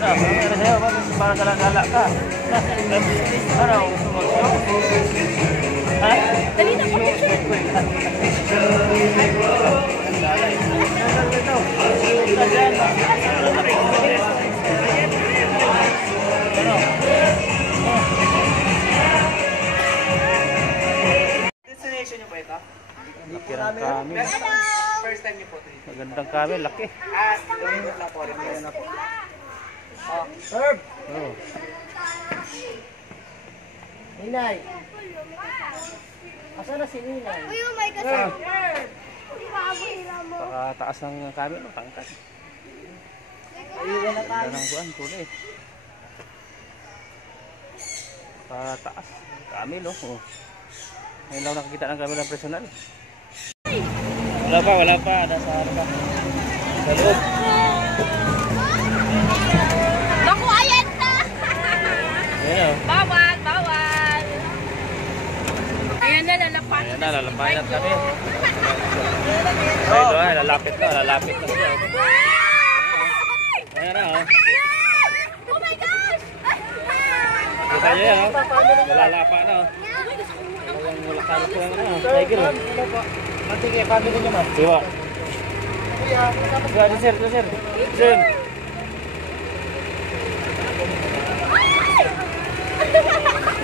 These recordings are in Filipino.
Ano, ano sa'yo? Para gala-gala ka. Ano, mag-show? Ha? Dali na, pag-picture. Destination niyo po ito? Laki ng kami. First time niyo po ito? Magandang kami, laki. Doon lang po rin. Herb! Oh. Ninay! Asa na si Ninay? Uy, oh my God. Herb! Pakataas ng kami, no? Tangkat. Ayun na tayo. Ganda ng buwan, kulay. Pakataas. Kami, no? Oh. Ngayon lang nakikita ng kami ng personal. Wala pa. Nasa ano pa? Sa loob. Naku, ayan na! Ayan, oh. Bawal! Ayan na, lalapan. Ayan na, lalampahin at kami. Ay, doon, lalapit na siya. Ayan na, oh. Oh my gosh! Kita nyo yan, oh. Lalapa na, oh. Walang kalo po yan, oh. Tiger, oh. Sige, family niyo ma. Diba? Sir. Sir.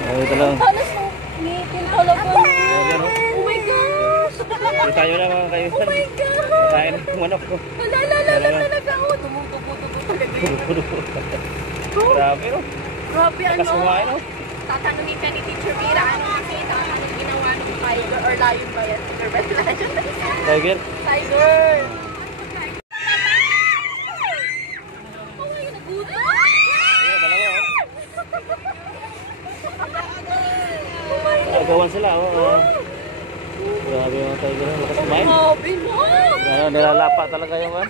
Oh, ito lang. Talas mo. Ngipin talaga. Ayan, oh. Oh my gosh! Kita nyo na mga kayo. Oh my God! Kain ng manok ko. Lala talaga. Oh, tumutubo talaga. Grabe, no? Grabe, Lakas kumain, no? Tatanungin ka ni Teacher Mira, ano nakita, anong ginawa ng tiger or lion ba yan? Tiger? Tiger! Oh my God, nagutom! Ayan, dalawa, oh. Oh my God! Agawan sila, oh. Grabe yung tiger, oh. Lakas kumain. Grabe mo! Ayan, nilalapa talaga yung kan.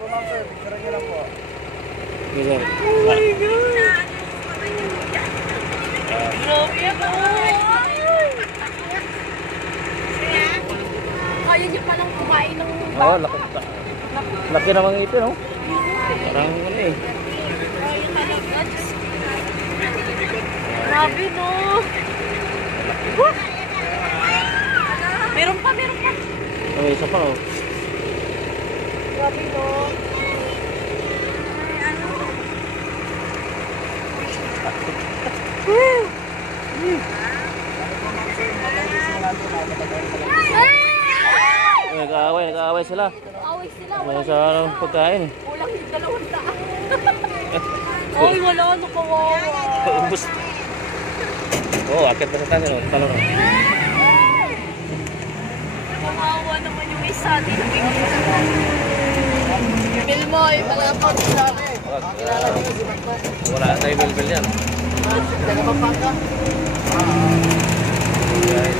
Po ma'am sir, sarang niyo lang po. Sige. Oh my God! Grabe ako! Kaya niyo palang kumain ng Oo, laki namang ngipin, oh. Parang ano eh. Kaya talaga. Grabe, no? Meron pa. Okay, isa pa, oh. Grabe, no? Nag-aaway sila. Away sila. Wala sa pagkain. Kulang yung 200. Ay, wala. Ano kawawa. Ubus. Oh, akit pa sa tanin, oh. Talon, oh. Kawawa naman yung isa. Bilmoy, malapot. Wala tayo bilbil yan. Taga Pampanga. Ay,